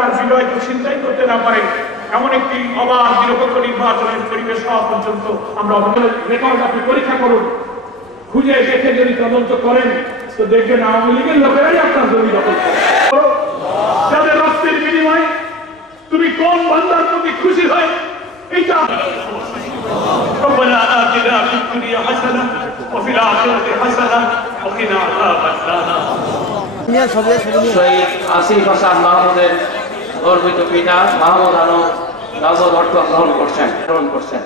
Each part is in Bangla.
তার বিজয়কে চিন্তাই করতে না পারে এমন একটি অবাধ নিরপেক্ষ নির্বাচনের পরিবেশ হওয়া পর্যন্ত আমরা রেকর্ড আপনি পরীক্ষা করুন, খুঁজে দেখে যদি তদন্ত করেন তো দেখবেন আওয়ামী লীগের লোকেরাই আপনার জমি দখল করে। যাদের রক্তের বিনিময়ে তুমি কোন বান্দার প্রতি খুশি হয় এইটা ربنا آتنا في الدنيا حسنة وفي الآخرة حسنة وقنا عذاب النار। শহীদ আসিফ হাসান মাহমুদের গর্বিত পিতা মাহমুদ আলম নগদ অর্থ গ্রহণ করছেন।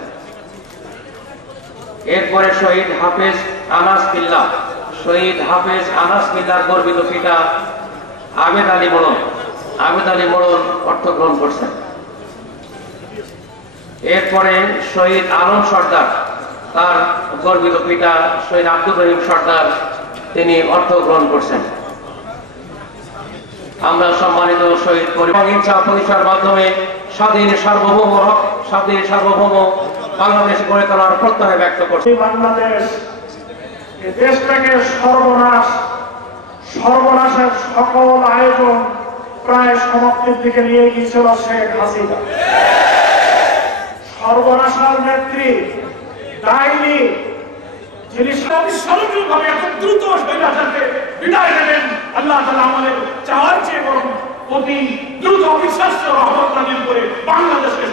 এরপরে শহীদ হাফেজ আনাস বিল্লাহ গর্বিত পিতা আবেদ আলী মোড়ল অর্থ গ্রহণ করছেন। এরপরে শহীদ আলম সর্দার, তার গর্বিত পিতা শহীদ আব্দুর রহিম সর্দার, তিনি অর্থ গ্রহণ করছেন। আমরা সম্মানিত শহীদ পরিবার প্রতিষ্ঠার মাধ্যমে স্বাধীন সার্বভৌম বাংলাদেশ গড়ে তোলার প্রত্যয় ব্যক্ত করছি। বাংলাদেশ দেশটাকে সর্বনাশের সকল আয়োজন প্রায় সমাপ্তির দিকে নিয়ে গিয়েছিল শেখ হাসিনা। সর্বনাশার নেত্রী ডাইনি যিনি সর্বভাবে এত দ্রুত বিদায় নেবেন, আল্লাহ তাআলা আমাদের চাওয়ার চেয়ে বরং অতি দ্রুত অবিশ্বাস্য রহমত নাজিল করে বাংলাদেশকে